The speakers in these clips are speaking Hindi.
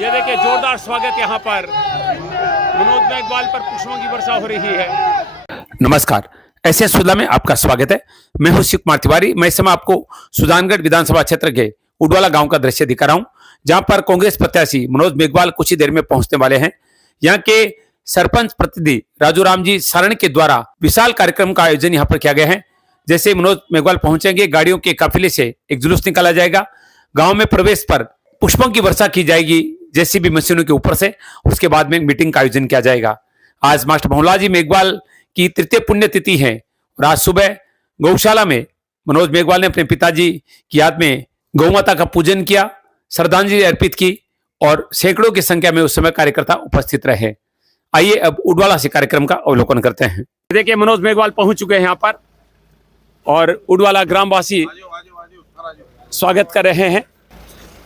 ये देखिए जोरदार स्वागत यहाँ पर मनोज मेघवाल पर पुष्पों की वर्षा हो रही है। नमस्कार, ऐसे सुधा में आपका स्वागत है। मैं हूं शिव कुमार तिवारी। मैं इस समय आपको सुजानगढ़ विधानसभा क्षेत्र के उडवाला गांव का दृश्य दिखा रहा हूं, जहां पर कांग्रेस प्रत्याशी मनोज मेघवाल कुछ ही देर में पहुंचने वाले हैं। यहां के सरपंच प्रतिनिधि राजू राम जी शरण के द्वारा विशाल कार्यक्रम का आयोजन यहाँ पर किया गया है। जैसे मनोज मेघवाल पहुंचेंगे, गाड़ियों के काफिले से एक जुलूस निकाला जाएगा। गाँव में प्रवेश पर पुष्पों की वर्षा की जाएगी जेसीबी मशीनों के ऊपर से। उसके बाद में एक मीटिंग का आयोजन किया जाएगा। आज मास्टर भंवलाजी मेघवाल की तृतीय पुण्यतिथि है और आज सुबह गौशाला में मनोज मेघवाल ने अपने पिताजी की याद में गौ माता का पूजन किया, श्रद्धांजलि अर्पित की और सैकड़ों की संख्या में उस समय कार्यकर्ता उपस्थित रहे। आइए अब उडवाला से कार्यक्रम का अवलोकन करते हैं। देखिए मनोज मेघवाल पहुंच चुके हैं यहाँ पर और उडवाला ग्रामवासी स्वागत कर रहे हैं।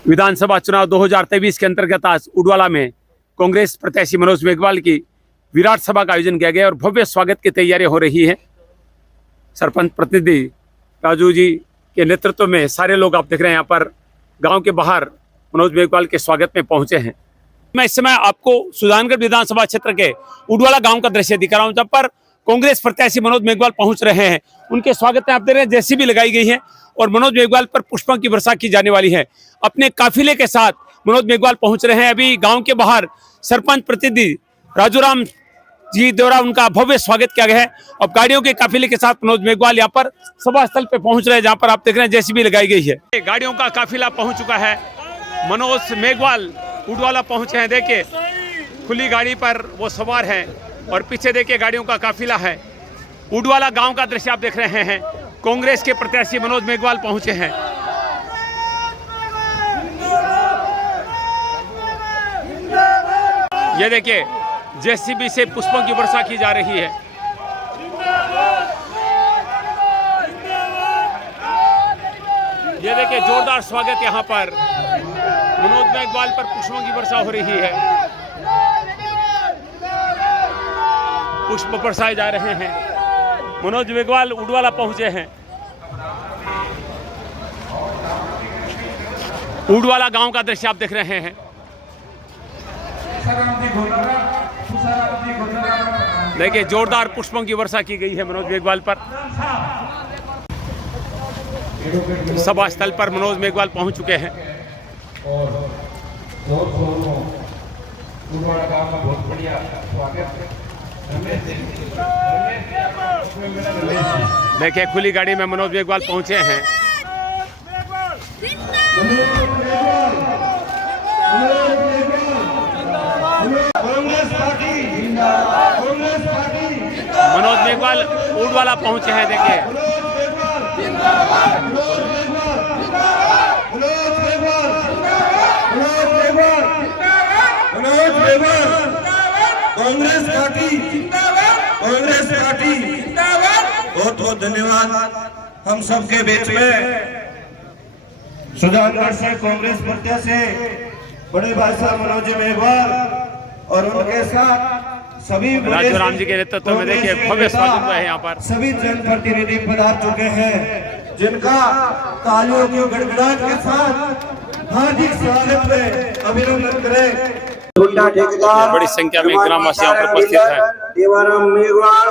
विधानसभा चुनाव 2023 के अंतर्गत आज उडवाला में कांग्रेस प्रत्याशी मनोज मेघवाल की विराट सभा का आयोजन किया गया और भव्य स्वागत की तैयारी हो रही है। सरपंच प्रतिनिधि राजू जी के नेतृत्व में सारे लोग आप देख रहे हैं यहाँ पर गांव के बाहर मनोज मेघवाल के स्वागत में पहुंचे हैं। मैं इस समय आपको सुजानगढ़ विधानसभा क्षेत्र के उडवाला गांव का दृश्य दिखा रहा हूं, जब पर कांग्रेस प्रत्याशी मनोज मेघवाल पहुंच रहे हैं। उनके स्वागत में आप देख रहे हैं जेसीबी लगाई गई है और मनोज मेघवाल पर पुष्पों की वर्षा की जाने वाली है। अपने काफिले के साथ मनोज मेघवाल पहुंच रहे हैं। अभी गांव के बाहर सरपंच प्रतिनिधि राजू राम जी द्वारा उनका भव्य स्वागत किया गया है। अब गाड़ियों के काफिले के साथ मनोज मेघवाल यहाँ पर सभा स्थल पे पहुंच रहे हैं, जहाँ पर आप देख रहे हैं जेसीबी लगाई गई है। गाड़ियों का काफिला पहुंच चुका है। मनोज मेघवाल उडवाला पहुंचे हैं। देखिए खुली गाड़ी पर वो सवार हैं और पीछे देखिए गाड़ियों का काफिला है। उडवाला गांव का दृश्य आप देख रहे हैं। कांग्रेस के प्रत्याशी मनोज मेघवाल पहुंचे हैं। ये देखिए जेसीबी से पुष्पों की वर्षा की जा रही है। ये देखिए जोरदार स्वागत यहाँ पर मनोज मेघवाल पर पुष्पों की वर्षा हो रही है। पुष्प बरसाए जा रहे हैं। मनोज मेघवाल उडवाला पहुंचे हैं। उडवाला गांव का दृश्य आप देख रहे हैं। देखिए जोरदार पुष्पों की वर्षा की गई है मनोज मेघवाल पर। सभा स्थल पर मनोज मेघवाल पहुंच चुके हैं। देखिए खुली गाड़ी में मनोज मेघवाल पहुंचे हैं। मनोज मेघवाल उडवाला पहुंचे हैं। देखिए कांग्रेस पार्टी बहुत बहुत धन्यवाद। हम सबके बीच में सुजानगढ़ से कांग्रेस प्रत्याशी बड़े भाई साहब मनोज मेघवाल और उनके साथ सभी राजू राम जी के नेतृत्व में देखिए भव्य स्वागत हुआ है। यहाँ पर सभी जनप्रतिनिधि पधार चुके हैं, जिनका तालियों की गड़गड़ाहट के साथ हार्दिक स्वागत में अभिनंदन करें। बड़ी संख्या में ग्रामवासी यहाँ पर उपस्थित है। देवाराम मेघवाल,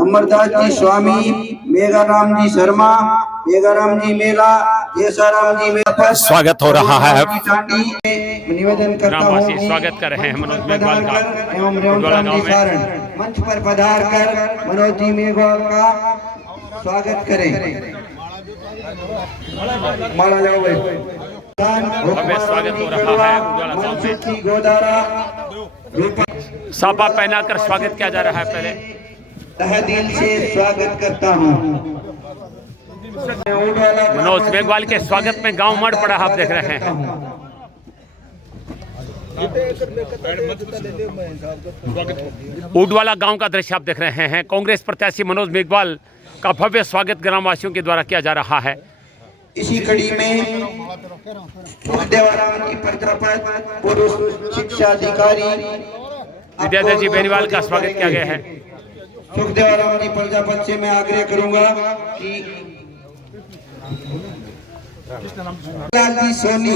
अमरदास जी स्वामी, मेघाराम जी शर्मा, मेघाराम जी मेला, येसाराम जी मेला स्वागत हो रहा है। निवेदन करता हूँ ग्रामवासी स्वागत कर रहे हैं मनोज मेघवाल का। एवं रेवणराम जी सारण मंच पर पधार कर मनोज जी मेघवाल का स्वागत करें। माला जाओ भाई। भव्य स्वागत हो रहा है उडवाला गांव में। साफा पहनाकर स्वागत किया जा रहा है। पहले तहे दिल से स्वागत करता हूँ। मनोज मेघवाल के स्वागत में गांव मड़ पड़ा आप देख रहे हैं। उडवाला गांव का दृश्य आप देख रहे हैं। कांग्रेस प्रत्याशी मनोज मेघवाल का भव्य स्वागत ग्रामवासियों के द्वारा किया जा रहा है। इसी कड़ी में देवाराम जी प्रजापत पुरुष शिक्षा अधिकारी विद्याधर जी बेनीवाल का स्वागत किया गया है। सुखदेवराम जी प्रजापत से मैं आग्रह करूंगा कि लाल जी सोनी,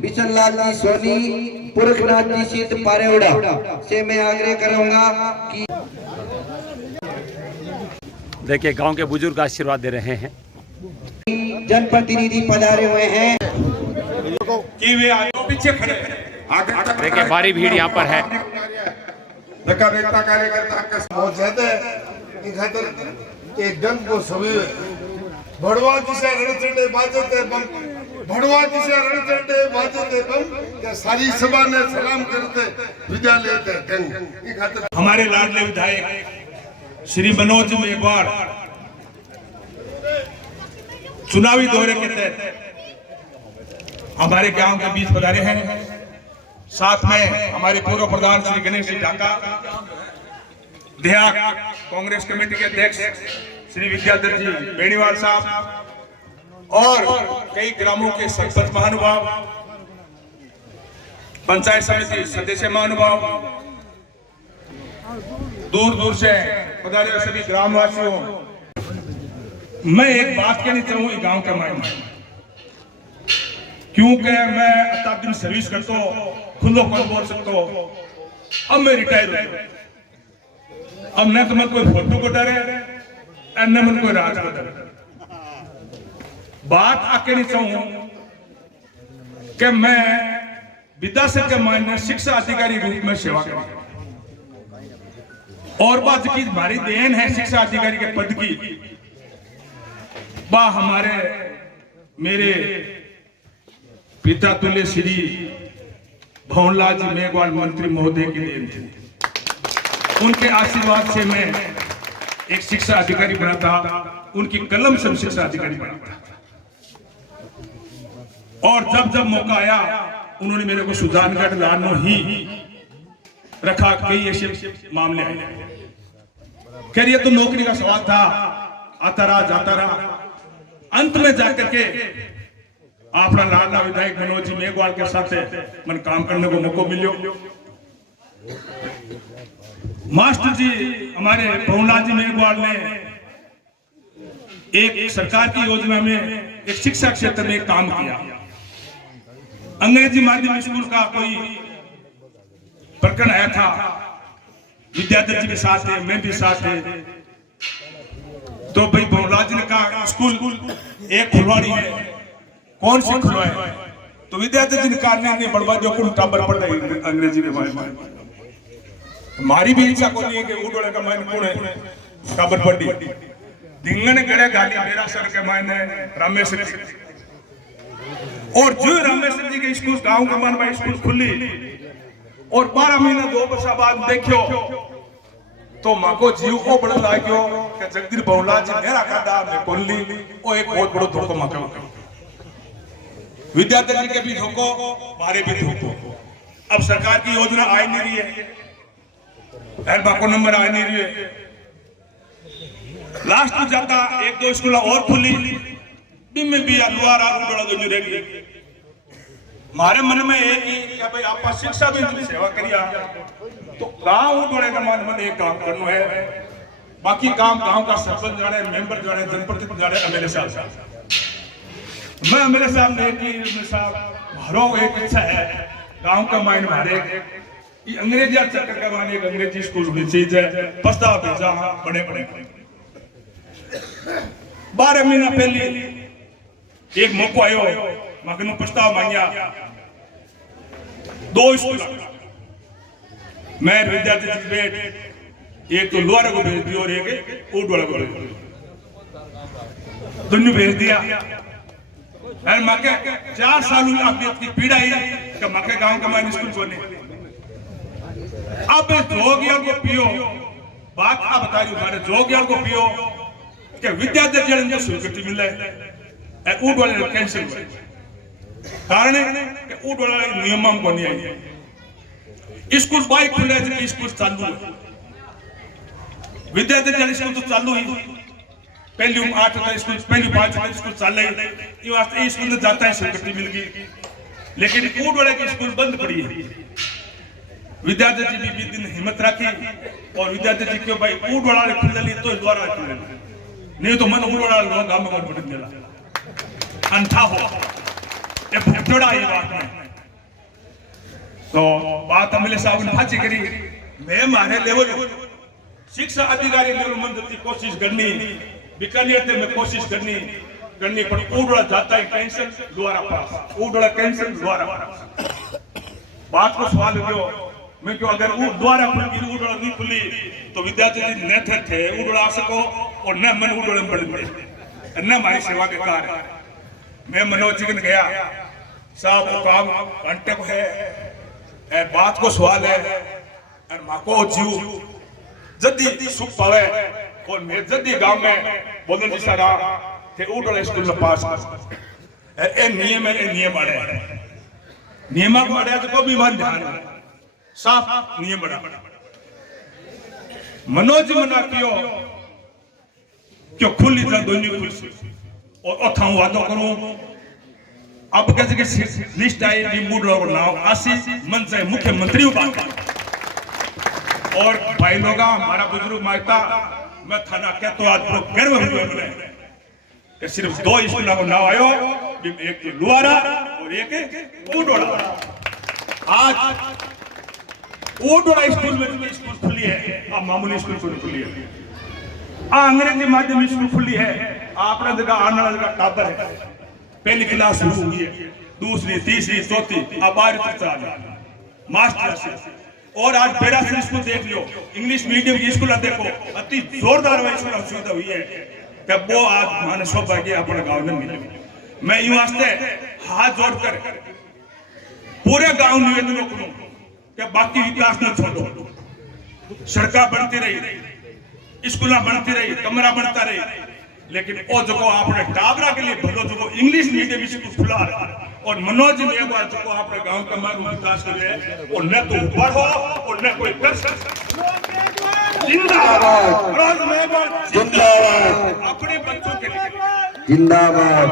बिचन लाल जी सोनी पुरखनाथ जी सीत पारेवड़ा से मैं आग्रह करूंगा कि देखिए गांव के बुजुर्ग आशीर्वाद दे रहे हैं। जनप्रतिनिधि पधारे हुए हैं कि वे पीछे खड़े देखिए भारी भीड़ यहाँ पर है। कार्यकर्ता बहुत ज्यादा है खातर एक जन को सभी भड़वा दिशा रणचंडे बाजते बम भड़वा दिशा रणचंडे बाजते बम क्या सारी सभा ने सलाम करते विदा लेते गंग खातर हमारे लाडले विधायक श्री मनोज मेघवाल चुनावी दौरे के तहत हमारे गांव के बीच पधारे हैं। साथ में हमारे पूर्व प्रधान श्री गणेश जी ढाका, देहात कांग्रेस कमेटी के अध्यक्ष श्री विद्याधर जी बेनीवाल साहब और कई ग्रामों के सरपंच महानुभाव, पंचायत समिति सदस्य महानुभाव, दूर दूर से पधारे हुए सभी ग्रामवासियों। मैं एक बात कहनी चाहूंगी गांव के मायने में, क्योंकि मैं अता दिन सर्विस करता हूं, खुलो कौन बोल सकता हूं। अब मैं रिटायर हो गया, अब न तो मैं कोई फोटो को डरे न मैं कोई राज को डरे। बात आके नहीं चाहूं कि मैं विद्यासर के मायने शिक्षा अधिकारी रूप में सेवा करूं, और बात की हमारी देन है शिक्षा अधिकारी के पद की, बा हमारे मेरे पिता तुल्य श्री भवनलाल जी मेघवाल मंत्री महोदय की देन थी। उनके आशीर्वाद से मैं एक शिक्षा अधिकारी बना था, उनकी कलम से शिक्षा अधिकारी बना था। और जब जब मौका आया उन्होंने मेरे को सुजानगढ़ लानो ही रखा। कई ऐसे मामले आए, कह रही तो नौकरी का सवाल था, आता रहा जाता रहा। अंत में जाकर के अपना लाडला विधायक मनोज जी मेघवाल के साथ मन काम करने को मौका मिलो। मास्टर जी हमारे भवनलाल जी मेघवाल ने एक सरकार की योजना में एक शिक्षा क्षेत्र में काम किया। अंग्रेजी माध्यम स्कूल का कोई प्रकरण आया था, विद्याधर जी के साथ है, मैं भी साथ है। तो भाई भवनलाल जी ने कहा स्कूल एक खुलवानी है, कौन सी खुलवाए? तो विद्याधर जी ने कहा नहीं बड़वा जो कुल टाबर पड़ रही अंग्रेजी के बारे में। हमारी भी इच्छा को नहीं है कि उड़ोड़े का मायने कौन है टाबर पड़ी धिंगने गड़े गाली मेरा सर के मायने रामेश्वर जी, और जो रामेश्वर जी के स्कूल गांव के मान में स्कूल खुली और 12 महीना 2 वर्ष बाद देखियो तो मां को जीव को बड़ा लाग्यो कि जगदीश भवनलाल जी मेरा खादा मैं कोल्ली वो एक बहुत बड़ो धोखो मां का। विद्याधर जी के भी धोखो, मारे भी धोखो। अब सरकार की योजना आई नहीं रही है, मां को नंबर आ नहीं रही है। लास्ट में जाता 1-2 स्कूल और खुली में भी अलवार बड़ा गंजू रहेगी। हमारे मन में एक ही कि भाई आप शिक्षा में सेवा करिया तो गांव उड़े का मन एक काम करना है, बाकी काम गांव का सरपंच जाने, मेंबर जाने, जनप्रतिनिधि जाने। मेरे साथ मैं मेरे सामने की साहब एक इच्छा है गांव का माइंड मारे ये अंग्रेजी चक्कर करवाने एक अंग्रेजी स्कूल होनी चाहिए। प्रस्ताव भेजा बड़े बड़े 12 महीना पहले एक मौका आयो, मगनू प्रस्ताव मांगा 2 स्कूल। मैं विद्यार्थी बेट एक तो लोहारा को भेज दिया और एक ऊटवाला को भेज दिया, दोनों भेज दिया। और मके 4 साल की पीड़ा है कि मके गांव का मान स्कूल बने। अब जोगिया को पियो बात आप बता रही हमारे जोगिया को पियो कि विद्यार्थी जन जो स्वीकृति मिले ऊट वाले कैंसिल हुए, कारण कि ऊट वाला नियम को नहीं आई। स्कूल बाइक खुले थे, स्कूल चालू है, विद्यार्थी जन स्कूल तो चालू ही, पहली 8 का स्कूल, पहली 5 का स्कूल चाल रही, ये वास्ते स्कूल में जाता है स्वीकृति मिल गई, लेकिन ऊट वाले की स्कूल बंद पड़ी है। विद्यार्थी जी भी दिन हिम्मत रखी और विद्यार्थी जी क्यों भाई ऊट वाला खुले तो द्वारा खुले, नहीं तो मन ऊट वाला लोग गांव में बटन देला अंठा हो ये भुगतड़ा ये बात में। तो बात एमएलए साहब ने फाची करी। मैं मारे लेवल शिक्षा अधिकारी लेवल मंद की कोशिश करनी, बीकानेर ते मैं कोशिश करनी पर उड़ड़ा जाता है कैंसर द्वारा पास, उड़ड़ा कैंसर द्वारा पास। बात को सवाल हो मैं क्यों अगर वो द्वारा खुली उड़ड़ा नहीं खुली तो विद्यार्थी न थे उड़ड़ा सको और न मन उड़ड़े पड़े न हमारी सेवा के कार्य। मैं मनोज जी ने गया साहब वो काम अंटक है, बात को सवाल है और माँ को जीव जल्दी सुख पावे और मैं जल्दी गांव में बोलन जी सारा थे उड़ड़ा स्कूल में पास ए नियम है, नियम आड़े नियम को आड़े तो भी मान ध्यान साफ नियम बना। मनोज मना क्यों खुली तरह दोनों खुल और अथा वादो करूं अब कैसे कि लिस्ट आई दी मूड और नाव आशीष मन से मुख्यमंत्री बात और भाई लोग हमारा बुजुर्ग मायता मैं थाना क्या तो आज गर्व हुआ कि सिर्फ 2 स्कूलों को नाम आयो, एक लुआरा और एक उड़ोड़ा। आज उड़ोड़ा स्कूल में स्कूल खुली है, मामूली स्कूल खुली है, अंग्रेजी माध्यम स्कूल खुली है, अपना जगह आने वाला जगह टाबर है, पहली क्लास शुरू हुई है, दूसरी तीसरी चौथी अब 12वीं तक मास्टर। और आज बेरासर स्कूल देख लो, इंग्लिश मीडियम की स्कूल देखो, अति जोरदार स्कूल सुविधा हुई है कि वो आज माने सौभाग्य अपने गांव में मिले। मैं यूं वास्ते हाथ जोड़कर पूरे गांव निवेदन करूं कि बाकी विकास न छोड़ो, सड़क बनती रही, स्कूल बनती रही, कमरा बनता रही, लेकिन वो जो आपने टाबरा के लिए भलो जो इंग्लिश मीडियम स्कूल खुला और मनोज ने बात जो अपने गांव का मान विकास करे और न तो ऊपर हो और न कोई कर जिंदाबाद जिंदाबाद अपने बच्चों के लिए जिंदाबाद।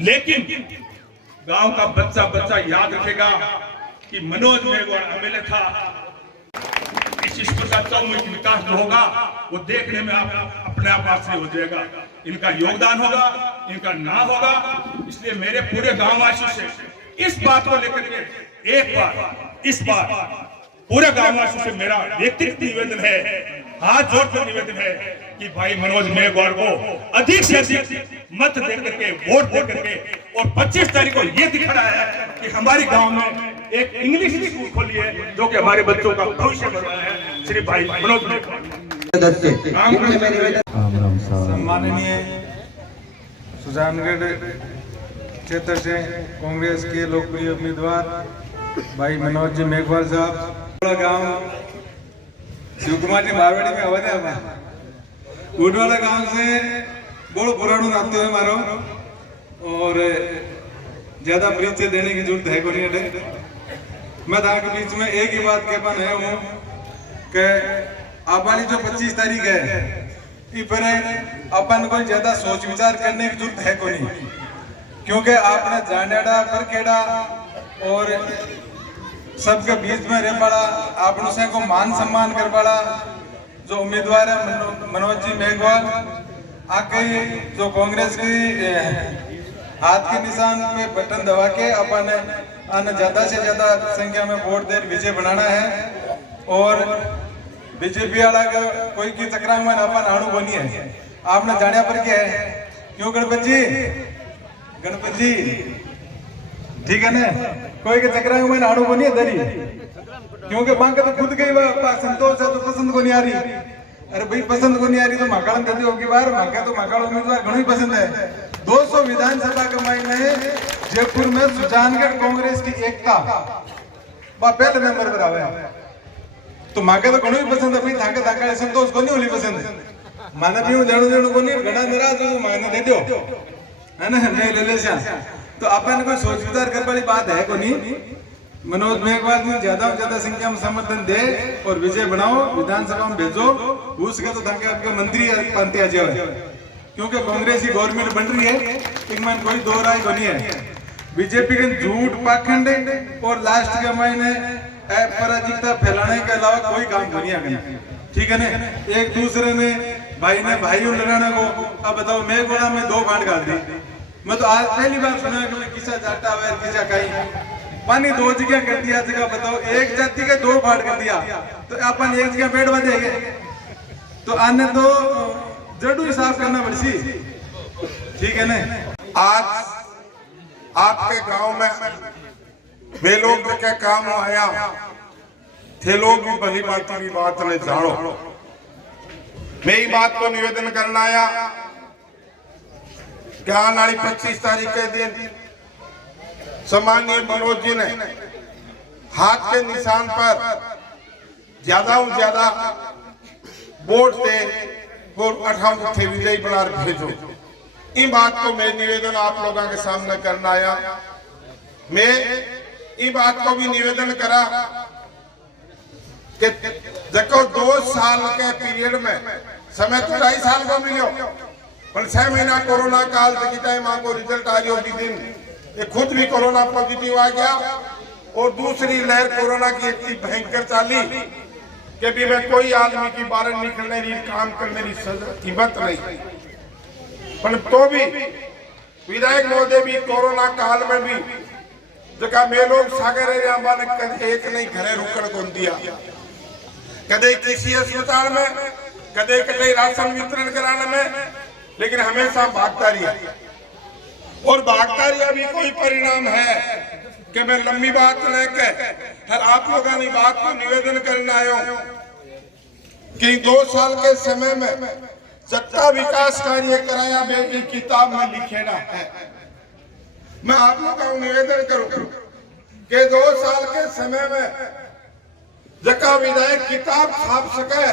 लेकिन गांव का बच्चा याद रखेगा कि मनोज मेघवाल एमएलए था। इस स्कूल का चौमुखी विकास जो होगा वो देखने में आप अपने आप आश्चर्य हो जाएगा। इनका योगदान होगा, इनका नाम होगा। इसलिए मेरे पूरे गांव वासियों से इस बात को लेकर के एक बार इस बार पूरे गांव वासियों से मेरा व्यक्तिगत निवेदन है, हाथ जोड़कर निवेदन है कि भाई मनोज मेघवाल को अधिक से अधिक मत दे करके वोट दे करके और 25 तारीख को ये दिख रहा है कि हमारे गांव में एक इंग्लिश स्कूल खोली है जो कि हमारे बच्चों का भविष्य बन रहा है। श्री भाई मनोज सम्माननीय सुजानगढ़ क्षेत्र से कांग्रेस के लोकप्रिय उम्मीदवार भाई मनोज जी मेघवाल साहब, गांव शिवकुमार जी मारवाड़ी में आवाज है। उडवाला गांव से बड़ो पुरानो नातो है मारो और ज्यादा परिचय देने की जरूरत है कोनी है। मैं आपके बीच में एक ही बात कहना है हूँ कि आपकी जो 25 तारीख है पर अपन को ज्यादा सोच विचार करने की जरूरत है कोनी, क्योंकि आपने जानेड़ा परखेड़ा और सबके बीच में रह पड़ा, आपनों से को मान सम्मान कर पड़ा। जो उम्मीदवार है मनोज जी मेघवाल आके जो कांग्रेस की हाथ के निशान पे बटन दबा के अपन ज्यादा से ज्यादा संख्या में वोट दे विजय बनाना है। और बीजेपी वाला कोई की चक्रांग में अपन आड़ू बनी है, आपने जाने पर क्या है। क्यों गणपति जी ठीक है ना, कोई के चक्रांग में आड़ू बनी है दरी, क्योंकि बांका तो खुद गई संतोष है तो पसंद को नहीं आ रही। अरे भाई पसंद को नहीं आ रही तो महाकाल दे होगी बार, माका तो महाकाल उम्मीदवार घणो ही पसंद है। 200 विधानसभा के मायने जयपुर में सुजानगढ़ कांग्रेस की एकता पहले नंबर पर आवे, तो माके तो घणो ही पसंद है भाई। थाके थाका संतोष को नहीं होली पसंद, माने भी देणो को नहीं घना नाराज हो माने दे दो है ना, ले ले सा। तो अपन को सोच विचार कर वाली बात है को नहीं। मनोज मेघवाल ने ज्यादा से ज्यादा संख्या में समर्थन दे और विजय बनाओ, विधानसभा में भेजो, हो सके तो ताकि आपके मंत्री पंथी आ जाए, क्योंकि कांग्रेस की गवर्नमेंट बन रही है, इनमें कोई दो राय नहीं है। बीजेपी के झूठ पाखंड और लास्ट के महीने अपराजिकता फैलाने के अलावा कोई काम नहीं है, ठीक है ना। एक दूसरे ने भाइयों लड़ाने को, अब बताओ मेघवाला में 2 बांट गाड़ दी। मैं तो आज पहली बार सुना कि किसा जाटा हुआ किसा कहीं पानी 2 जगह कर दिया, जगह बताओ एक जाति के 2 भाग कर दिया तो अपन एक जगह बैठ बंधेंगे तो आने तो जड़ू ही साफ करना पड़सी, ठीक है ना। आज आपके गांव में वे लोग के काम आया थे, लोग भी भली बात की बात ने जानो। मैं ही बात को निवेदन करना आया कि आने वाली 25 तारीख के दिन सम्मानीय मनोज जी ने हाथ के निशान पर ज्यादा से ज्यादा वोट दे और 18 थे विजयी बना भेजो। इन बात को मैं निवेदन आप लोगों के सामने करना आया। मैं इन बात को भी निवेदन करा कि देखो 2 साल के पीरियड में समय तो 2.5 साल को मिलो, पर 6 महीना कोरोना काल टाइम आपको रिजल्ट आ रही दिन ये खुद भी कोरोना पॉजिटिव आ गया और दूसरी लहर कोरोना की इतनी भयंकर चाली कि भी मैं कोई आदमी की बाहर निकलने की काम करने की हिम्मत नहीं। पर तो भी विधायक महोदय भी कोरोना काल में भी जगह में लोग सागर ने कदे एक नहीं घरे रुकन को दिया, कदे किसी अस्पताल में, कदे कदे राशन वितरण कराने में, लेकिन हमेशा भागता रही और भागता रही। अभी कोई परिणाम है कि मैं लंबी बात लेके हर आप लोगों ने बात को निवेदन करना आयो कि 2 साल के समय में जितना विकास कार्य कराया मेरी किताब में लिखेना है। मैं आप लोगों को निवेदन करूं कि 2 साल के समय में जका विधायक किताब छाप सके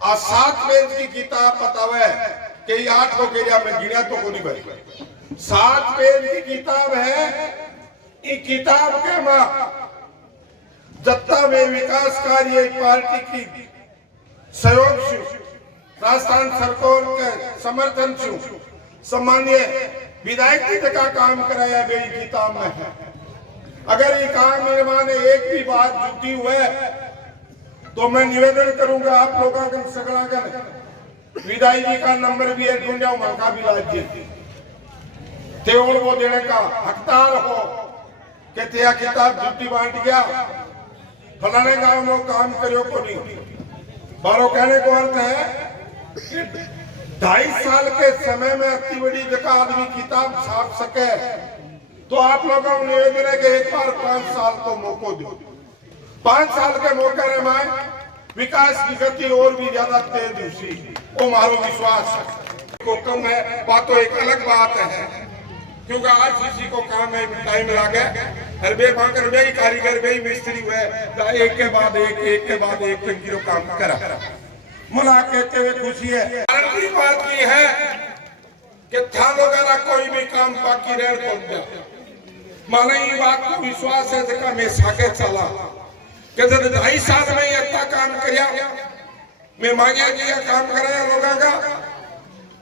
और 7 पेज की किताब बतावे कि 8 हो गया, मैं गिना तो को नहीं बच 7 पेज की किताब है। इस किताब के मां जत्ता में विकास कार्य पार्टी की सहयोग से राजस्थान सरकार के समर्थन से सम्मानीय विधायक की जगह काम कराया मेरी किताब में है। अगर ये काम निर्माण एक भी बात जुटी हुए तो मैं निवेदन करूंगा आप लोगों का सगड़ा कर विधायक जी का नंबर भी है, ढूंढा का भी लाजिए वो देने का हकदार हो कि तेरा किताब जुटी बांट गया फलाने गांव में काम करो को नहीं। बारो कहने को अर्थ है 2.5 साल के समय में इतनी बड़ी जगह आदमी किताब छाप सके तो आप लोगों को निवेदन है कि एक बार 5 साल को मौका दो। 5 साल के मौके में विकास की गति और भी ज्यादा तेज हुई, वो मारो विश्वास को कम है। बात तो एक अलग बात है क्योंकि आज किसी को काम में टाइम लगे, हर बे बांकर बे कारीगर बे मिस्त्री हुए एक के बाद एक किलो काम करा मुला के खुशी है। बात की है कि थानो करा कोई भी काम बाकी रह पहुंच जा माने ये बात को विश्वास है जगह मैं साके चला कि 2.5 साल में इतना काम करिया मैं मांगिया किया काम कराया लोगों का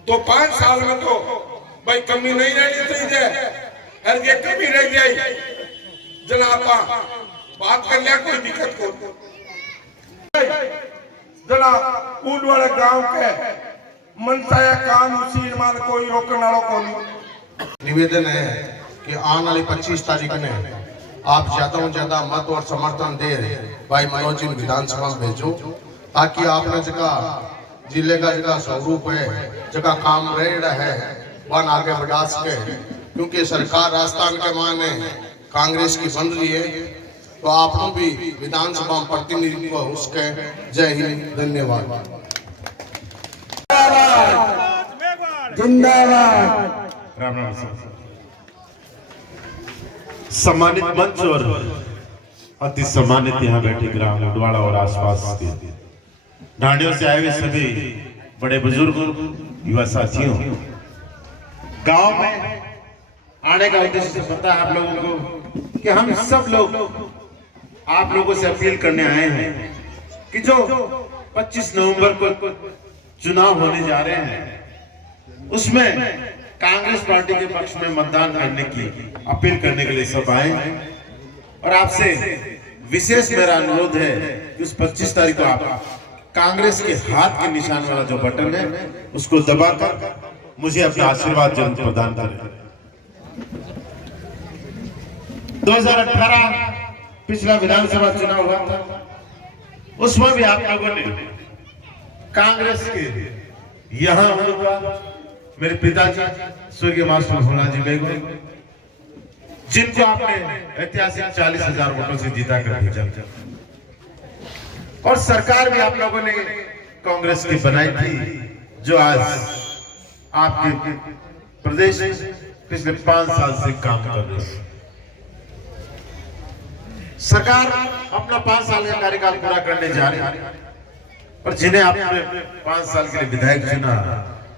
तो 5 साल में तो भाई कमी नहीं रहनी चाहिए। हर ये कमी रह जाए जनाब बात कर लिया कोई दिक्कत को जना ऊंट वाले गांव के मनसा या काम उसी निर्माण कोई रोकने वालों को नहीं। निवेदन है कि आने वाली 25 तारीख ने आप ज्यादा से ज्यादा मत और समर्थन दे भाई मनोज जी विधानसभा में भेजो ताकि आपने जगह जिले का जगह स्वरूप है जगह काम रह है वन आगे बढ़ा सके क्योंकि सरकार राजस्थान के माने कांग्रेस की बन रही है तो आप भी विधानसभा में प्रतिनिधित्व उसके। जय हिंद, धन्यवाद। जिंदाबाद। राम राम सम्मानित मंच और अति सम्मानित यहाँ बैठे ग्राम उडवाड़ा और आसपास के ढांडियों से आए हुए सभी बड़े बुजुर्ग युवा साथियों, गांव में आने का उद्देश्य पता है आप लोगों को कि हम सब लोग आप लोगों से अपील करने आए हैं कि जो 25 नवंबर को चुनाव होने जा रहे हैं उसमें कांग्रेस पार्टी के पक्ष में मतदान करने की अपील करने के लिए सब आए और आपसे विशेष मेरा अनुरोध है कि उस 25 तारीख को आप कांग्रेस के हाथ के निशान वाला जो बटन है उसको दबाकर मुझे अपना आशीर्वाद जरूर प्रदान करें। 2018 पिछला विधानसभा चुनाव हुआ था, उसमें भी आप लोगों ने कांग्रेस के यहाँ मेरे पिताजी स्वर्गीय मास्टर भोला जी बेगम, जिनको आपने ऐतिहासिक 40,000 वोटों से जीता कर भेजा, और सरकार भी आप लोगों ने कांग्रेस की बनाई थी, जो आज आपके प्रदेश पिछले 5 साल से काम कर रही है। सरकार अपना 5 साल का कार्यकाल पूरा करने जा रही है, और जिन्हें आपने 5 साल के लिए विधायक चुना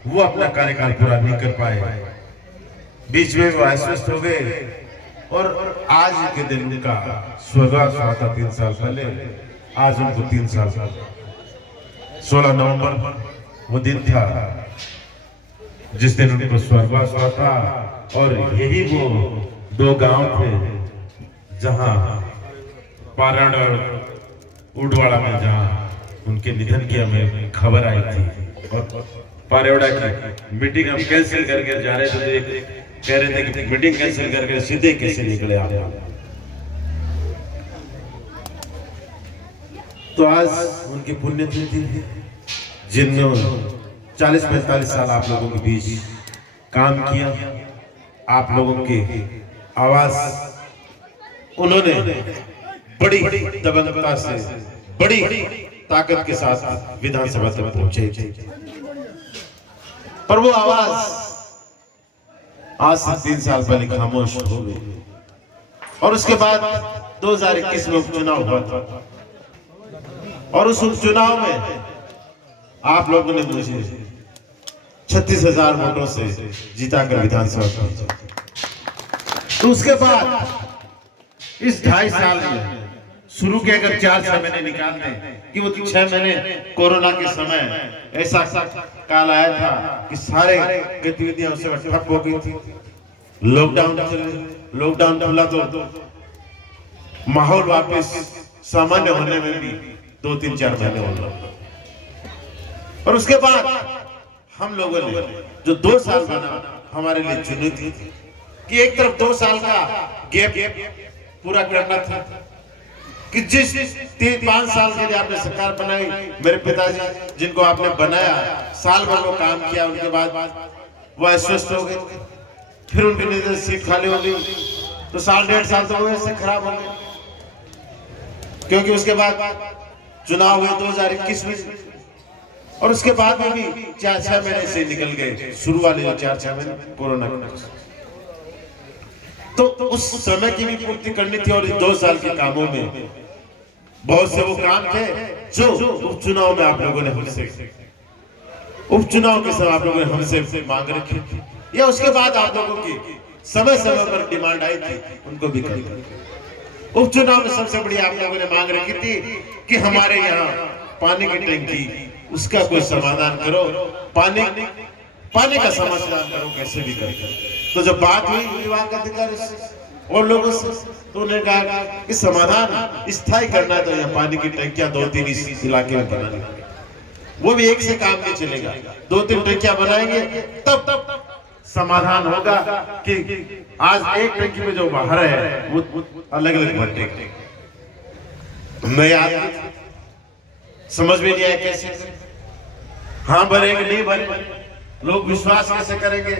वो अपना कार्यकाल पूरा नहीं कर पाए, बीच में वो अस्वस्थ हो गए, और आज के दिन उनका स्वर्गवास हुआ था 3 साल पहले। आज उनको 3 साल 16 नवंबर वो दिन था जिस दिन उनको स्वर्गवास हुआ था, और यही वो 2 गांव थे जहां पारण और उडवाड़ा में जहां उनके निधन की हमें खबर आई थी, और पारेवड़ा की मीटिंग हम कैंसिल करके जा रहे थे, तो एक कह रहे थे कि मीटिंग कैंसिल करके सीधे कैसे निकले आप। तो आज उनकी पुण्यतिथि है, जिन्होंने 40-45 साल आप लोगों के बीच काम किया, आप लोगों की आवाज उन्होंने बड़ी दबंगता से, बड़ी ताकत के साथ विधानसभा तक पहुंचे, पर वो आवाज आज से 3 साल पहले खामोश हो गई, और उसके बाद 2021 में उपचुनाव हुआ था, और उस उपचुनाव में आप लोगों ने मुझे 36,000 वोटों से जीताकर विधानसभा भेजा। तो उसके बाद इस 2.5 साल में शुरू के अगर 4-6 महीने निकालते कि वो 6 महीने कोरोना के समय ऐसा काल आया था कि सारे गतिविधियां उससे ठप हो गई थी, लॉकडाउन खुला तो माहौल वापस सामान्य होने में भी 2-3-4 महीने हो गए, और उसके बाद हम लोगों ने जो 2 साल बना हमारे लिए चुनौती थी कि एक तरफ 2 साल का गैप पूरा करना था, कि जिस 3-5 साल के लिए आपने सरकार बनाई, मेरे पिताजी जिनको आपने बनाया, साल भर वो काम किया, उनके बाद वो अस्वस्थ हो गए, फिर उनकी निधन सीट खाली हो गई, तो 1.5 साल तो वो ऐसे खराब हो गए, क्योंकि उसके बाद चुनाव हुए 2021 में, और उसके बाद में भी 4-6 महीने से निकल गए, शुरू वाले 4-6 महीने कोरोना के, तो उस समय की भी पूर्ति करनी थी, और 2 साल के कामों में बहुत से वो काम थे जो उपचुनाव में आप लोगों ने हमसे, उपचुनाव के समय आप लोगों ने हमसे मांग रखी थी, या उसके बाद आप लोगों की समय समय पर डिमांड आई थी, उनको भी कर। उपचुनाव में सबसे बड़ी आप लोगों ने मांग रखी थी कि हमारे यहाँ पानी की टंकी, उसका कोई समाधान करो, पानी का समाधान करो, कैसे भी करो। तो जब बात हुई विभाग का अधिकारी और लोगों से, तो उन्होंने कहा कि समाधान स्थायी करना है, तो यहाँ पानी की टंकियां 2-3 इस इलाके में बनानी, वो भी एक से काम नहीं चलेगा, 2-3 टंकियां बनाएंगे तब समाधान होगा, कि आज एक टंकी में जो बाहर है वो अलग अलग भरेंगे, नए आदमी समझ में नहीं आया कैसे, हाँ भरेंगे नहीं भरेंगे, लोग विश्वास कैसे करेंगे।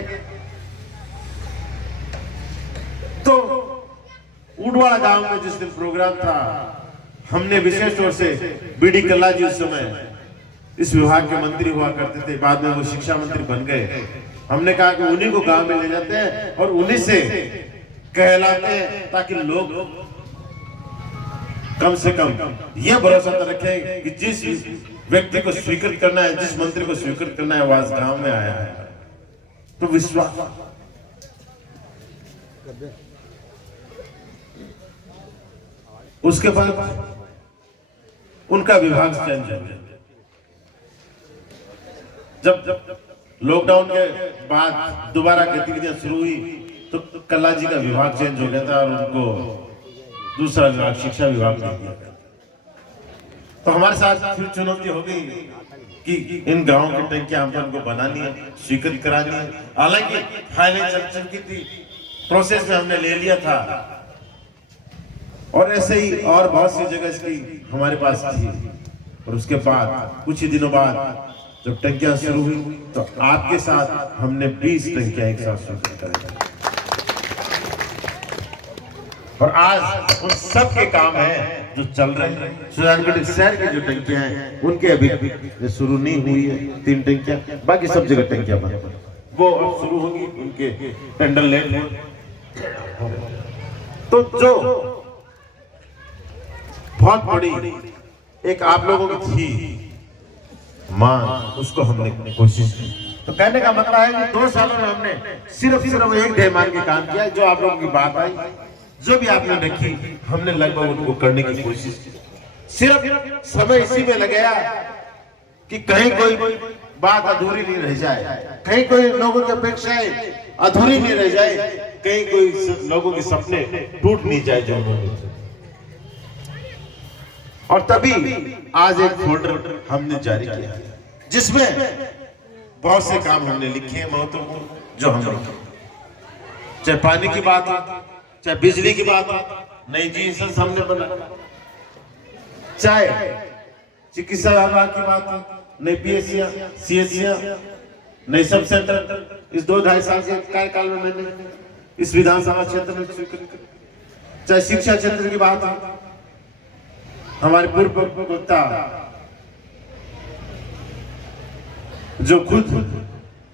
तो उडवाड़ा गांव में जिस दिन प्रोग्राम था, हमने विशेष तौर से बीडी कल्ला जी उस समय इस विभाग के मंत्री हुआ करते थे, बाद में वो शिक्षा मंत्री बन गए, हमने कहा कि उन्हीं को गांव में ले जाते हैं और उन्हीं से कहलाते हैं, ताकि लोग कम से कम यह भरोसा रखें कि जिस व्यक्ति को स्वीकृत करना है, जिस मंत्री को स्वीकृत करना है, वो आज गांव में आया है, तो विश्वास। उसके बाद उनका विभाग चेंज हो गया, जब लॉकडाउन के बाद दोबारा गतिविधियां शुरू हुई, तो कल्ला जी का विभाग चेंज हो गया था, और उनको दूसरा विभाग शिक्षा विभाग दे दिया। तो हमारे साथ फिर चुनौती हो गई कि इन गांवों की टंकियां हम उनको बनानी है, स्वीकृत करानी है। हालांकि फाइलें चल चुकी थी, प्रोसेस में हमने ले लिया था, और ऐसे ही और बहुत सी जगह इसकी हमारे पास थी। और उसके बाद कुछ ही दिनों बाद जब टंकियां शुरू हुई तो आपके साथ हमने 20 टंकियां एक साथ शुरू करी। और आज उन सब के काम है जो चल रहे हैं। सुजानगढ़ शहर की जो टंकियां हैं उनके अभी शुरू नहीं हुई है, 3 टंकियां, बाकी सब जगह टंकियां बंद, वो अब शुरू होगी, उनके टेंडर लेट हुए। तो जो बहुत बड़ी एक आप लोगों की थी मां, उसको हमने कोशिश की। तो कहने का मतलब है कि 2 सालों में हमने सिर्फ एक ढेमान के काम किया। जो आप लोगों की बात आई, जो भी आपने रखी, हमने लगभग उनको करने की कोशिश की। सिर्फ समय इसी में लगाया कि कहीं कोई बात अधूरी नहीं रह जाए, कहीं कोई लोगों की अपेक्षाएं अधूरी नहीं रह जाए, कहीं कोई लोगों के सपने टूट नहीं जाए जो उन्होंने। और तभी आज एक फोल्डर हमने जारी किया जिसमें बहुत से काम हमने लिखे हैं महत्वपूर्ण, जो हम चाहे पानी की बात हो, चाहे बिजली की बात हो, नई जीएसएस हमने बना, चाहे चिकित्सा विभाग की बात हो, नई पीएचसियां, सीएचसियां, नई सब सेंटर इस 2-2.5 साल के कार्यकाल में मैंने इस विधानसभा क्षेत्र में स्वीकृत। चाहे शिक्षा क्षेत्र की बात हो, हमारे पूर्व प्रवक्ता जो खुद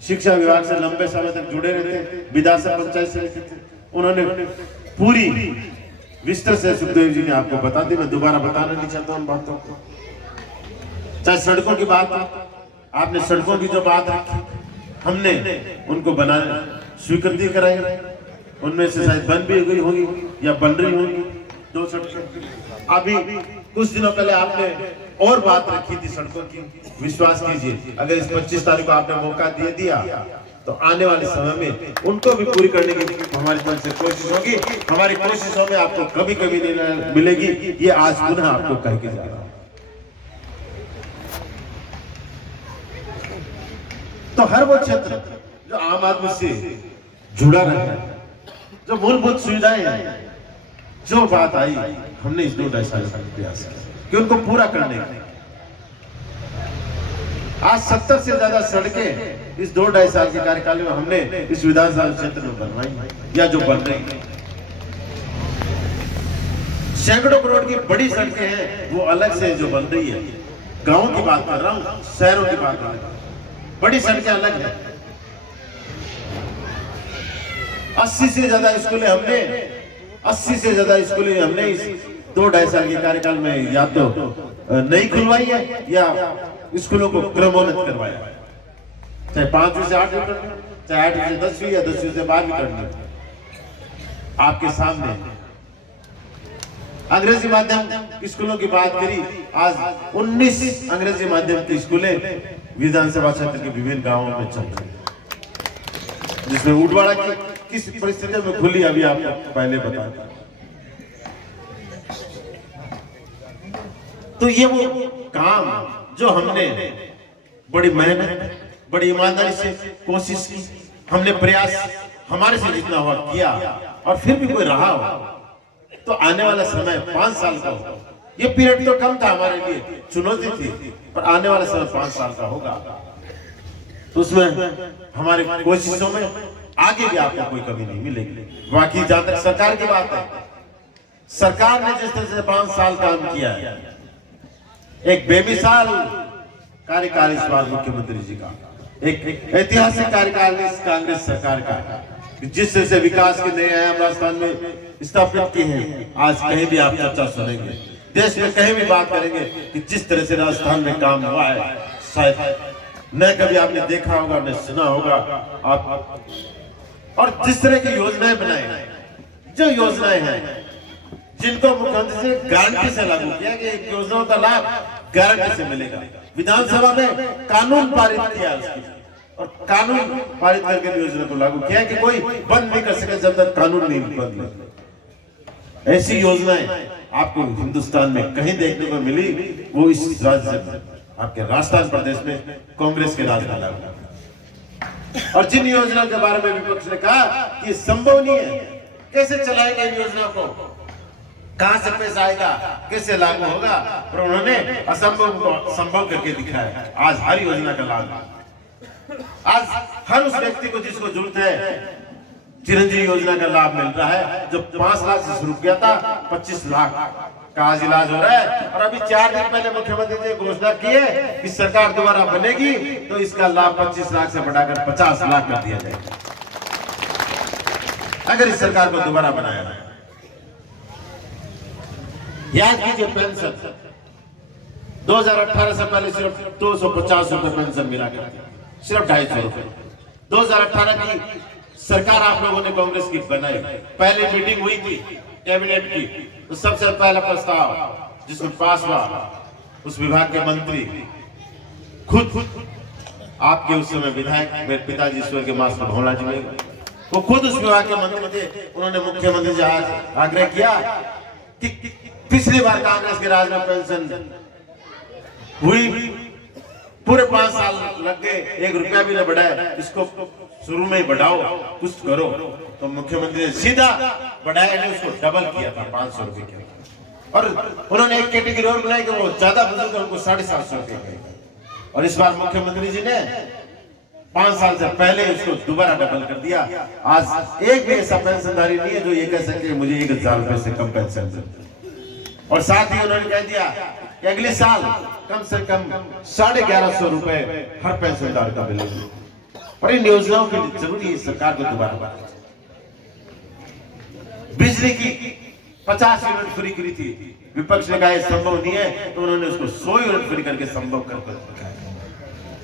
शिक्षा विभाग से लंबे समय तक जुड़े रहते, विधानसभा पंचायत से थे, उन्होंने पूरी विस्तार से सुखदेव जी ने आपको बता दी, मैं दोबारा बताना नहीं चाहता उन बातों को। चाहे सड़कों की बात हो, आपने सड़कों की जो बात रखी, हमने उनको बनाने स्वीकृति कराई, उनमें से शायद बन भी गई होगी या बन रही होगी 2 सड़कें। अभी कुछ दिनों पहले आपने और बात रखी थी सड़कों की, विश्वास कीजिए अगर इस 25 तारीख को आपने मौका दे दिया तो आने वाले समय में उनको भी पूरी करने की हमारी तरफ से कोशिश होगी। हमारी कोशिशों में आपको कभी कभी नहीं मिलेगी, ये आज पुनः आपको कह के जा रहा हूं। तो हर वो क्षेत्र जो आम आदमी से जुड़ा रहा है, जो मूलभूत सुविधाएं हैं, जो बात आई, हमने इस 2-2.5 साल का प्रयास किया कि उनको पूरा करने का। आज 70 से ज्यादा सड़कें इस 2-2.5 साल के कार्यकाल में हमने इस विधानसभा क्षेत्र में बनवाई या जो बन रही है। सैकड़ों करोड़ की बड़ी सड़कें हैं, वो अलग से जो बन रही है। गांवों की बात कर रहा हूं, शहरों की बात कर रहा हूं, बड़ी सड़कें अलग है। 80 से ज्यादा स्कूलें हमने इस 2-2.5 साल के कार्यकाल में या तो नहीं खुलवाई है या स्कूलों को क्रमोन्नत करवाया, चाहे 5वीं से 8वीं करनी, चाहे 8वीं से 10वीं या 10वीं से 12वीं करनी। आपके सामने अंग्रेजी माध्यम स्कूलों की बात करी, आज 19 अंग्रेजी माध्यम की स्कूलें विधानसभा क्षेत्र के विभिन्न गांवों में चल रही है, जिसमें उडवाड़ा की किस परिस्थिति में खुली अभी आपको पहले बता। तो ये वो काम जो हमने बड़ी मेहनत, बड़ी ईमानदारी से कोशिश की, हमने प्रयास हमारे से जितना हुआ किया, और फिर भी कोई रहा हो तो आने वाला समय 5 साल का होगा। ये पीरियड तो कम था हमारे लिए, चुनौती थी, पर आने वाला समय 5 साल का होगा। तो उसमें हमारे कोशिशों में आगे भी आपको कोई कमी नहीं मिलेगी। बाकी जहां तक सरकार की बात है, सरकार ने जिस तरह से 5 साल काम किया है, एक बेमिसाल कार्यकाल इस बार मुख्यमंत्री जी का, एक ऐतिहासिक कार्यकाल इस कांग्रेस सरकार का, जिस तरह से विकास के नए आयाम राजस्थान में स्थापित किए हैं। आज कहीं भी आप चर्चा सुनेंगे, देश में कहीं भी बात करेंगे कि जिस तरह से राजस्थान में काम हुआ है, शायद न कभी आपने देखा होगा, न सुना होगा आप। और जिस तरह की योजनाएं बनाई, जो योजनाएं हैं जिनको मुख्यमंत्री से गारंटी से लागू किया कि योजनाओं का लाभ गारंटी से मिलेगा। विधानसभा में कानून पारित किया उसकी, और कानून पारित करके योजना को लागू किया कि कोई बंद नहीं कर सके जब तक कानून नहीं बदले। ऐसी योजनाएं आपको हिंदुस्तान में कहीं देखने को मिली, वो इस राज्य में, आपके राजस्थान प्रदेश में कांग्रेस के राज में लागू। और जिन योजनाओं के बारे में विपक्ष ने कहा कि संभव नहीं है, कैसे चलाएंगे इन योजना को, कहां से पैसा आएगा, कैसे लागू होगा, पर उन्होंने असंभव को संभव करके दिखाया। आज हर योजना का लाभ, आज हर उस व्यक्ति को जिसको जरूरत है चिरंजीवी योजना का लाभ मिल रहा है। जब 5 लाख से शुरू किया था 25 लाख का आज इलाज हो रहा है। और अभी 4 दिन पहले मुख्यमंत्री जी घोषणा की है कि सरकार दोबारा बनेगी तो इसका लाभ 25 लाख से बढ़ाकर 50 लाख कर दिया जाएगा, अगर इस सरकार को दोबारा बनाया जाए। याद कीजिए पेंशन 2018 से पहले सिर्फ 250 रुपए पेंशन मिला करती, सिर्फ 250 रुपए। 2018 की सरकार आप लोगों ने कांग्रेस की बनाई, पहली मीटिंग हुई थी कैबिनेट की, तो सबसे पहला प्रस्ताव जिसमें पास हुआ उस विभाग के मंत्री खुद आपके उस समय विधायक मेरे पिताजी ईश्वर के मास्टर भोला जी, वो खुद उस विभाग के मंत्री थे। उन्होंने मुख्यमंत्री जी आग्रह किया कि पिछली बार कांग्रेस के राज में पेंशन हुई, पूरे 5 साल लग गए, 1 रुपया भी न बढ़ाया, इसको शुरू में ही बढ़ाओ, कुछ करो। तो मुख्यमंत्री ने सीधा बढ़ाया, ने उसको डबल किया था 500 रुपए के। और उन्होंने एक कैटेगरी और बनाई कि वो ज्यादा बुजुर्ग उनको 750 रुपए के। और इस बार मुख्यमंत्री जी ने 5 साल से पहले उसको दोबारा डबल कर दिया। आज एक भी ऐसा पेंशनधारी नहीं है जो ये कह सके मुझे 1000 रुपए से कम पेंशन दे। और साथ ही उन्होंने कह दिया कि अगले साल कम से कम 1150 रुपए हर पेंशनधारी का मिलेगा। और इन योजनाओं के लिए जरूरी है सरकार को दोबारा बनाना। बिजली की 50 यूनिट फ्री करी थी, विपक्ष ने कहा यह संभव नहीं है, तो उन्होंने उसको 100 यूनिट फ्री करके संभव कर दिखाया।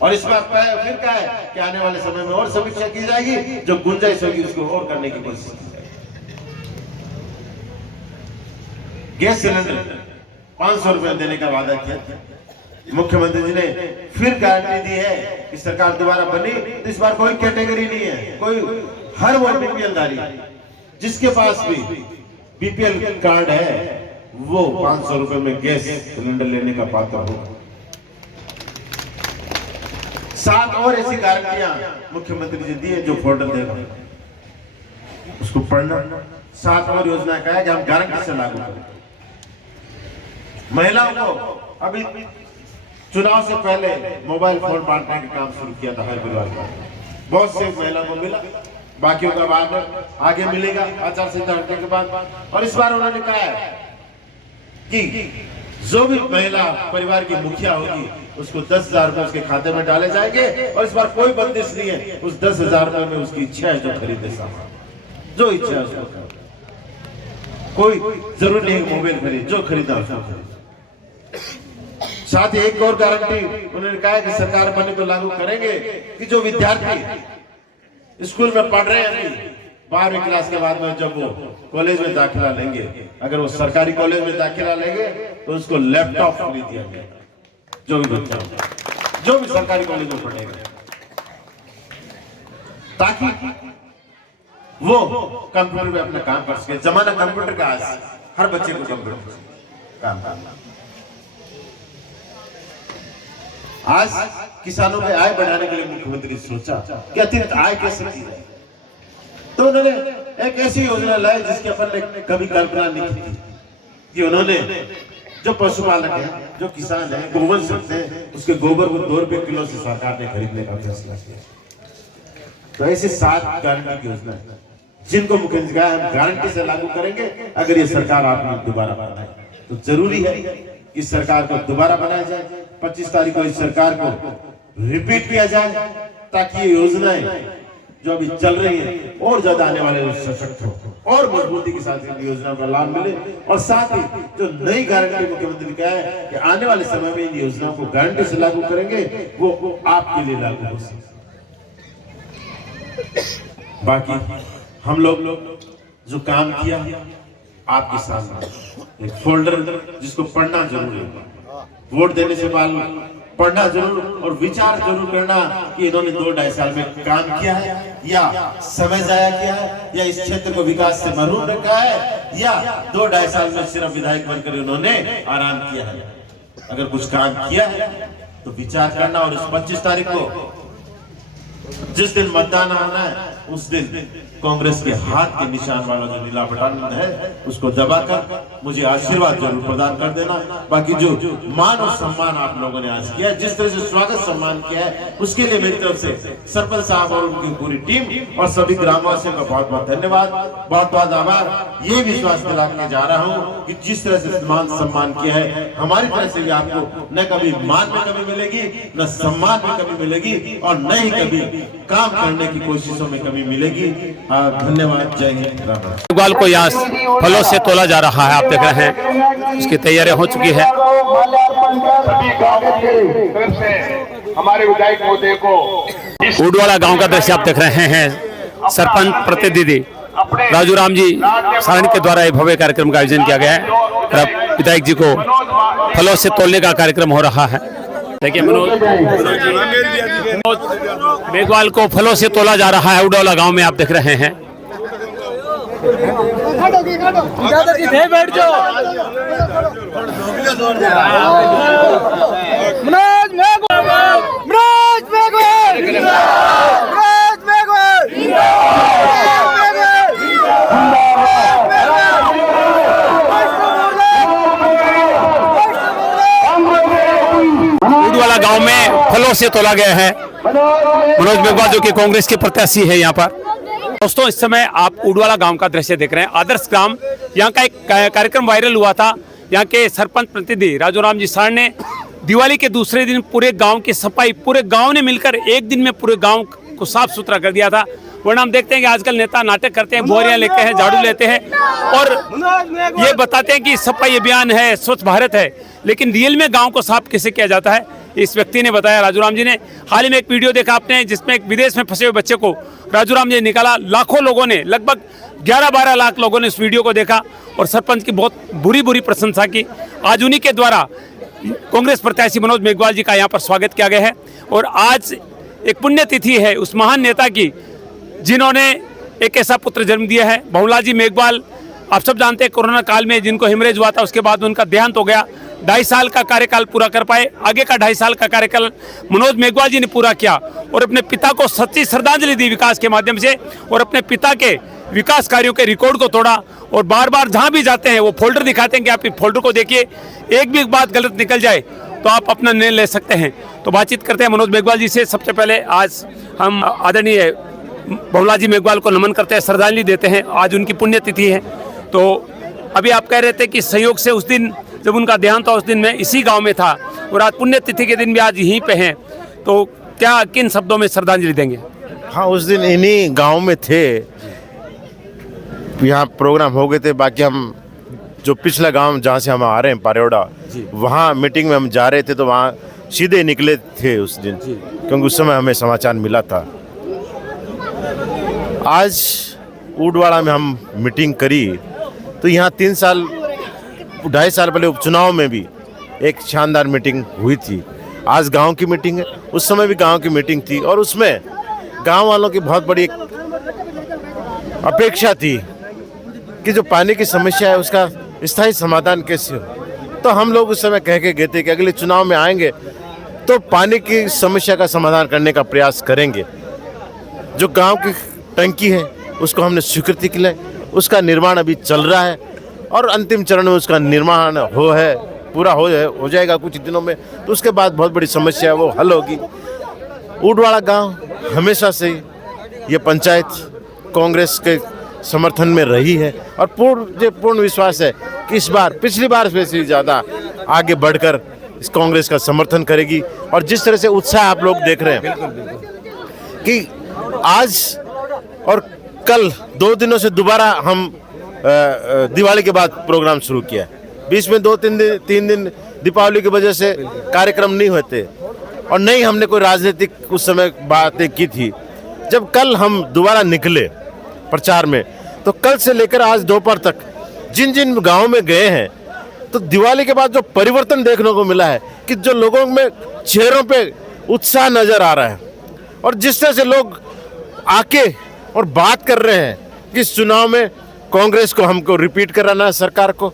और इस बार फिर कहा है कि आने वाले समय में और समीक्षा की जाएगी, जो गुंजाइश होगी उसको और करने की कोशिश की जाएगी। गैस सिलेंडर 500 रुपए देने का वादा किया, मुख्यमंत्री जी ने फिर गारंटी दी है कि सरकार दोबारा बनी तो इस बार कोई कैटेगरी नहीं है, कोई हर वो बीपीएल धारी जिसके पास भी बीपीएल कार्ड है वो 500 रुपए में गैस सिलेंडर लेने का पात्र होगा। 7 और ऐसी गारंटियां मुख्यमंत्री जी दी है, जो फोल्डर देगा उसको पढ़ना। 7 और योजना का है कि हम गारंटी से लागू करें। महिलाओं को अभी चुनाव से पहले मोबाइल फोन बांटने का काम शुरू किया था हर परिवार का, बहुत से महिला को मिला, बाकियों का बाद आगे मिलेगा आचार संहिता हटने के बाद। और इस बार उन्होंने कहा है कि जो भी महिला परिवार की मुखिया होगी उसको 10,000 रुपए उसके खाते में डाले जाएंगे। और इस बार कोई बंदिश नहीं है, उस 10,000 रुपए में उसकी इच्छा है जो खरीदे सामान, जो इच्छा है उसको, कोई जरूर नहीं मोबाइल खरीद, जो खरीदा उसको खरीद। साथ ही एक और गारंटी उन्होंने कहा कि सरकार बने तो लागू करेंगे कि जो विद्यार्थी स्कूल में पढ़ रहे हैं 12वीं क्लास के बाद में जब वो कॉलेज में दाखिला लेंगे, अगर वो सरकारी कॉलेज में दाखिला लेंगे तो उसको लैपटॉप फ्री दिया जाएगा, जो भी बच्चा जो भी सरकारी कॉलेज में पढ़ेगा, ताकि वो कंप्यूटर पे अपना काम कर सके। जमाना कंप्यूटर का, आज हर बच्चे को कंप्यूटर काम करना। आज किसानों की आय बढ़ाने के लिए मुख्यमंत्री सोचा कि अतिरिक्त आय कैसे की जाए, तो उन्होंने एक ऐसी योजना लाई जिसके अपन ने कभी कल्पना नहीं की थी कि उन्होंने जो पशुपालक है, जो किसान है, गोवंश रखते हैं, उसके गोबर को 2 रुपए किलो से सरकार ने खरीदने का फैसला किया। तो ऐसी 7 गारंटी की योजना है जिनको मुख्यमंत्री कहा हम गारंटी से लागू करेंगे। अगर ये सरकार आपने दोबारा बनाए तो जरूरी है इस सरकार को दोबारा बनाया जाए। 25 तारीख को इस सरकार को रिपीट किया जाए, ताकि ये योजनाएं जो अभी चल रही है और ज्यादा आने वाले सशक्त हो और मजबूती के साथ इन योजनाओं का लाभ मिले। और साथ ही जो नई गारंटी मुख्यमंत्री का है कि आने वाले समय में इन योजनाओं को गारंटी से लागू करेंगे, वो आपके लिए लागू हो सके। बाकी हम लोग जो काम किया आपके सामने एक फोल्डर जिसको पढ़ना जरूरी है, वोट देने से पहले पढ़ना जरूर और विचार जरूर करना कि इन्होंने 2-2.5 साल में काम किया है या समय जाया किया है या इस क्षेत्र को विकास से महरूम रखा है या 2-2.5 साल में सिर्फ विधायक बनकर उन्होंने आराम किया है। अगर कुछ काम किया है तो विचार करना और इस 25 तारीख को जिस दिन मतदान होना है उस दिन कांग्रेस के हाथ के निशान वाला जो नीला बटन है उसको दबाकर मुझे आशीर्वाद जरूर प्रदान कर देना। बाकी जो मान और सम्मान आप लोगों ने आज किया है, जिस तरह से स्वागत सम्मान किया है, उसके लिए मेरी तरफ से सरपंच साहब और उनकी पूरी टीम और सभी ग्रामवासियों का बहुत बहुत धन्यवाद, बहुत बहुत आभार। ये विश्वास दिला के जा रहा हूँ कि जिस तरह से मान सम्मान किया है, हमारी तरफ से भी आपको न कभी मान में कमी मिलेगी, न सम्मान में कमी मिलेगी और न ही कभी काम करने की कोशिशों में कमी मिलेगी। धन्यवाद। जय हिंद। मेघवाल को यहाँ फलों से तोला जा रहा है, आप देख रहे हैं उसकी तैयारियां हो चुकी है। हमारे विधायक महोदय को उडवाला गांव का दृश्य आप देख रहे हैं। सरपंच प्रतिनिधि राजू राम जी सारणी के द्वारा एक भव्य कार्यक्रम का आयोजन किया गया है और विधायक जी को फलों से तोलने का कार्यक्रम हो रहा है। देखिए मनोज मेघवाल को फलों से तोला जा रहा है उडवाला गांव में, आप देख रहे हैं। उडवाला गांव में फलों से तोला गया है। मनोज मेघवाल जो कि कांग्रेस के प्रत्याशी है यहाँ पर। दोस्तों इस समय आप उडवाला गांव का दृश्य देख रहे हैं। आदर्श ग्राम यहाँ का एक कार्यक्रम वायरल हुआ था। यहाँ के सरपंच प्रतिनिधि राजू राम जी सारण ने दिवाली के दूसरे दिन पूरे गांव की सफाई, पूरे गांव ने मिलकर एक दिन में पूरे गांव को साफ सुथरा कर दिया था। वरना हम देखते हैं कि आजकल नेता नाटक करते हैं, बोरियां लेते हैं, झाड़ू लेते हैं और ये बताते हैं कि सफाई अभियान है, स्वच्छ भारत है, लेकिन रियल में गांव को साफ कैसे किया जाता है इस व्यक्ति ने बताया, राजू राम जी ने। हाल ही में एक वीडियो देखा आपने जिसमें एक विदेश में फंसे हुए बच्चे को राजू राम जी ने निकाला। लाखों लोगों ने, लगभग 11-12 लाख लोगों ने इस वीडियो को देखा और सरपंच की बहुत बुरी प्रशंसा की। आज उन्हीं के द्वारा कांग्रेस प्रत्याशी मनोज मेघवाल जी का यहाँ पर स्वागत किया गया है और आज एक पुण्यतिथि है उस महान नेता की जिन्होंने एक ऐसा पुत्र जन्म दिया है। बहुलाजी मेघवाल आप सब जानते हैं कोरोना काल में जिनको हेमरेज हुआ था, उसके बाद उनका देहांत हो गया। 2.5 साल का कार्यकाल पूरा कर पाए। आगे का 2.5 साल का कार्यकाल मनोज मेघवाल जी ने पूरा किया और अपने पिता को सच्ची श्रद्धांजलि दी विकास के माध्यम से और अपने पिता के विकास कार्यों के रिकॉर्ड को तोड़ा और बार बार जहां भी जाते हैं वो फोल्डर दिखाते हैं कि आप इस फोल्डर को देखिए, एक भी बात गलत निकल जाए तो आप अपना निर्णय ले सकते हैं। तो बातचीत करते हैं मनोज मेघवाल जी से। सबसे पहले आज हम आदरणीय बहुलाजी मेघवाल को नमन करते हैं, श्रद्धांजलि देते हैं। आज उनकी पुण्यतिथि है। तो अभी आप कह रहे थे कि संयोग से उस दिन जब उनका देहांत था उस दिन मैं इसी गांव में था और आज पुण्यतिथि के दिन भी आज यहीं पे हैं, तो क्या किन शब्दों में श्रद्धांजलि देंगे? हाँ, उस दिन इन्हीं गांव में थे, यहाँ प्रोग्राम हो गए थे। बाकी हम जो पिछला गांव जहाँ से हम आ रहे हैं पारेवड़ा, वहाँ मीटिंग में हम जा रहे थे तो वहाँ सीधे निकले थे उस दिन, क्योंकि उस समय हमें समाचार मिला था। आज उडवाड़ा में हम मीटिंग करी तो यहाँ 2.5 साल पहले उपचुनाव में भी एक शानदार मीटिंग हुई थी। आज गांव की मीटिंग है, उस समय भी गांव की मीटिंग थी और उसमें गांव वालों की बहुत बड़ी अपेक्षा थी कि जो पानी की समस्या है उसका स्थायी समाधान कैसे हो। तो हम लोग उस समय कह के गए थे कि अगले चुनाव में आएंगे तो पानी की समस्या का समाधान करने का प्रयास करेंगे। जो गांव की टंकी है उसको हमने स्वीकृति की है, उसका निर्माण अभी चल रहा है और अंतिम चरण में उसका निर्माण पूरा हो जाएगा कुछ दिनों में। तो उसके बाद बहुत बड़ी समस्या है वो हल होगी। उडवाड़ा गांव हमेशा से ये पंचायत कांग्रेस के समर्थन में रही है और पूर्ण विश्वास है कि इस बार पिछली बार से ज़्यादा आगे बढ़कर इस कांग्रेस का समर्थन करेगी। और जिस तरह से उत्साह आप लोग देख रहे हैं कि आज और कल 2 दिनों से दोबारा हम दिवाली के बाद प्रोग्राम शुरू किया। बीच में 2-3 दिन दीपावली की वजह से कार्यक्रम नहीं होते और नहीं हमने कोई राजनीतिक उस समय बातें की थी। जब कल हम दोबारा निकले प्रचार में तो कल से लेकर आज दोपहर तक जिन जिन गाँव में गए हैं तो दिवाली के बाद जो परिवर्तन देखने को मिला है कि जो लोगों में चेहरों पे उत्साह नजर आ रहा है और जिस तरह से लोग आके और बात कर रहे हैं कि इस चुनाव में कांग्रेस को हमको रिपीट कराना है, सरकार को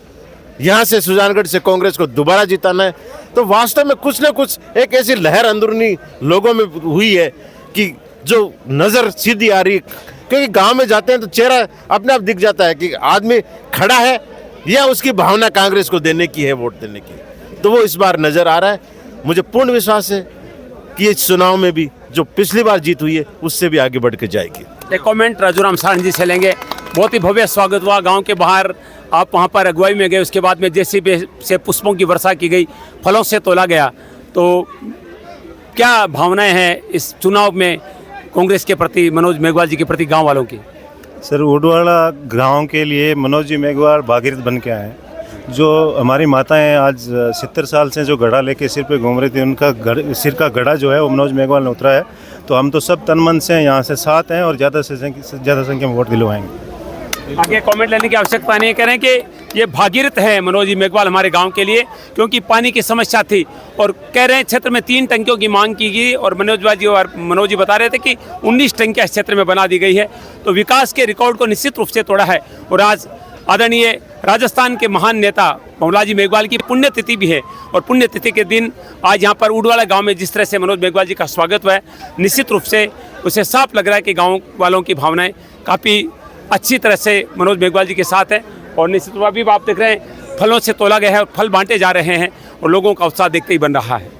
यहाँ से सुजानगढ़ से कांग्रेस को दोबारा जिताना है। तो वास्तव में कुछ न कुछ एक ऐसी लहर अंदरूनी लोगों में हुई है कि जो नज़र सीधी आ रही है, क्योंकि गांव में जाते हैं तो चेहरा अपने आप दिख जाता है कि आदमी खड़ा है या उसकी भावना कांग्रेस को देने की है, वोट देने की, तो वो इस बार नज़र आ रहा है। मुझे पूर्ण विश्वास है कि इस चुनाव में भी जो पिछली बार जीत हुई है उससे भी आगे बढ़ के जाएगी। एक कमेंट राजूराम सारण जी से लेंगे। बहुत ही भव्य स्वागत हुआ गांव के बाहर, आप वहां पर अगुवाई में गए, उसके बाद में जेसीबी से पुष्पों की वर्षा की गई, फलों से तोला गया, तो क्या भावनाएं हैं इस चुनाव में कांग्रेस के प्रति, मनोज मेघवाल जी के प्रति गांव वालों की? सर, उडवाला गांव के लिए मनोज जी मेघवाल भागीरथ बन के आए। जो हमारी माताएं आज 70 साल से जो घड़ा लेके सिर पे घूम रही थी, उनका सिर का घड़ा जो है वो मनोज मेघवाल ने उतरा है। तो हम तो सब तन मन से यहाँ से साथ हैं और ज़्यादा से ज़्यादा संख्या में वोट दिलवाएंगे। आगे कमेंट लेने की आवश्यकता नहीं, कह रहे हैं कि ये भागीरथ है मनोज जी मेघवाल हमारे गांव के लिए, क्योंकि पानी की समस्या थी और कह रहे हैं क्षेत्र में 3 टंकियों की मांग की गई और मनोज जी बता रहे थे कि 19 टंकियां इस क्षेत्र में बना दी गई है। तो विकास के रिकॉर्ड को निश्चित रूप से तोड़ा है। और आज आदरणीय राजस्थान के महान नेता मोहनलाल जी मेघवाल की पुण्यतिथि भी है और पुण्यतिथि के दिन आज यहाँ पर उडवाला गांव में जिस तरह से मनोज मेघवाल जी का स्वागत हुआ है, निश्चित रूप से उसे साफ लग रहा है कि गांव वालों की भावनाएं काफ़ी अच्छी तरह से मनोज मेघवाल जी के साथ है। और निश्चित रूप अभी आप देख रहे हैं फलों से तोला गया है और फल बांटे जा रहे हैं और लोगों का उत्साह देखते ही बन रहा है।